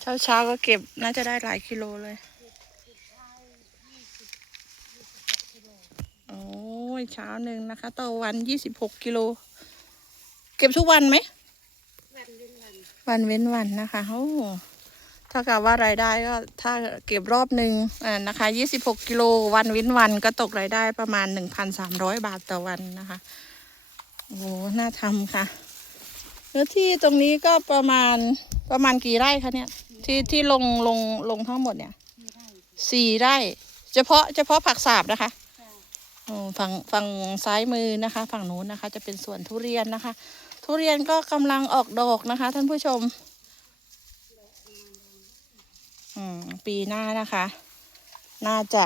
เช้าเช้าก็เก็บน่าจะได้หลายกิโลเลยโอ้ยเช้าหนึ่งนะคะ ต่อวันยี่สิบหกกิโล เก็บทุกวันไหมวันเว้นวันนะคะโอ้ถ้ากับว่ารายได้ก็ถ้าเก็บรอบหนึ่งอ่านะคะยี่สิบหกกิโลวันเว้นวันก็ตกรายได้ประมาณหนึ่งพันสามร้อยบาทต่อวันนะคะโอ้น่าทำค่ะเนื้อที่ตรงนี้ก็ประมาณประมาณกี่ไร่คะเนี่ย ที่ที่ลงลงลงทั้งหมดเนี่ยสี่ไร่ เฉพาะเฉพาะผักสาบนะคะอืมฝั่งฝั่งซ้ายมือนะคะ ฝั่งนู้นนะคะ จะเป็นสวนทุเรียนนะคะ ทุเรียนก็กำลังออกดอกนะคะ ท่านผู้ชมอืมปีหน้านะคะ น่าจะ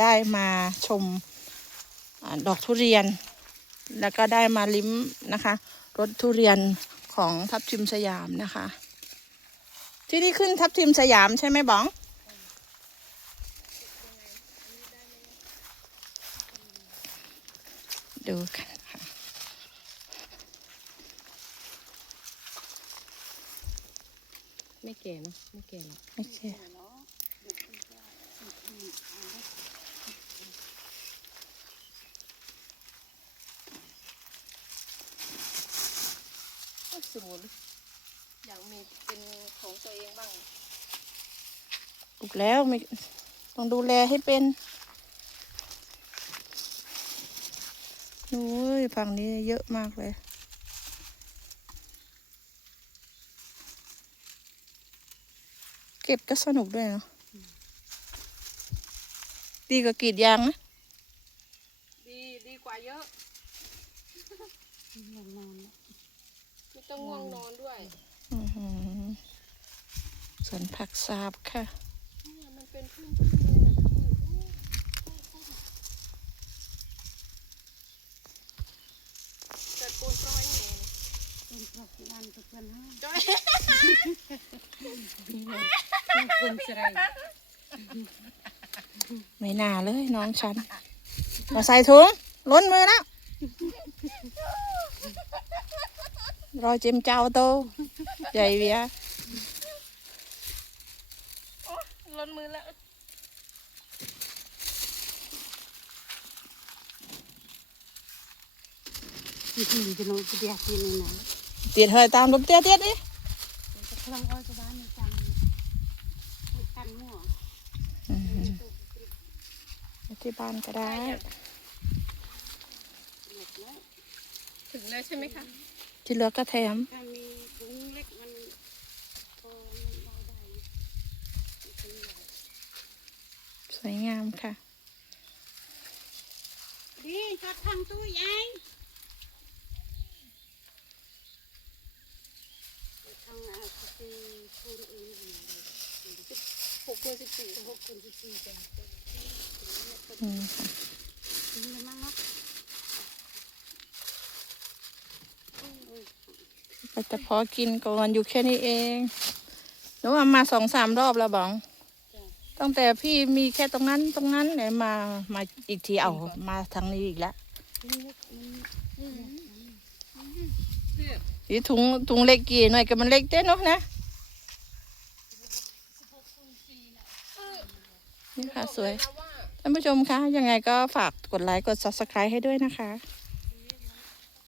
ได้มาชมอาดอกทุเรียน แล้วก็ได้มาลิ้มนะคะรสทุเรียนของทับทิมสยามนะคะ ที่นี่ขึ้นทับทิมสยามใช่ไหมบองดูกันค่ะไม่แก่เนอะไม่แก่หรอกโอเคสมุน อยากมีเป็นของตัวเองบ้างปลูกแล้วไม่ต้องดูแลให้เป็นโอ้ยฝั่งนี้เยอะมากเลยเก็บก็สนุกด้วยเนาะดีกว่ากรีดยางนะดีดีกว่าเยอะง่วงนอนไม่ต้องง่วงนอนด้วยอื้อหือ สวนผักสาบค่ะมันเป็นพื้นที่เลยนะจัดปูนร้อยเมตรเป็นครอบงานทุกันห้าจ้อยป็นสไรไม่น่าเลยน้องฉันมาใส่ถุงล้นมือแล้วรอเจมเจ้าโต ใหญ่เวียล้นมือแล้วที่ที่จะลงไปเดียกินในนั้นเตียดเฮยตามลมเตี้ยเตี้ยดิจะคลังอ้อยกับบ้านในจังกันมั่วอื้อหือที่บ้านก็ได้หมดแล้วถึงแล้วใช่ไหมคะที่เหลือก็แถมถ้ามีถุงเล็กมันพอมันเอาได้ถุงใหญ่ ส วยงามค่ะดีจอดทางตู้ยายทางอาซีคูณเองหกคูณสิบสี่หกคูณสิบสี่จ้ะอืมค่ะถึงแล้วมั้งเนาะก็จะพอกินก่อนอยู่แค่นี้เองหนูเอามาสองสามรอบแล้วบอง ตั้งแต่พี่มีแค่ตรงนั้นตรงนั้นไหนมามาอีกทีเอามาทางนี้อีกแล้วสีถุงถุงเล็กกี่หน่อยก็มันเล็กเต้นเนาะนะนี่ค่ะสวยท่านผู้ชมคะยังไงก็ฝากกดไลค์กด subscribe ให้ด้วยนะคะ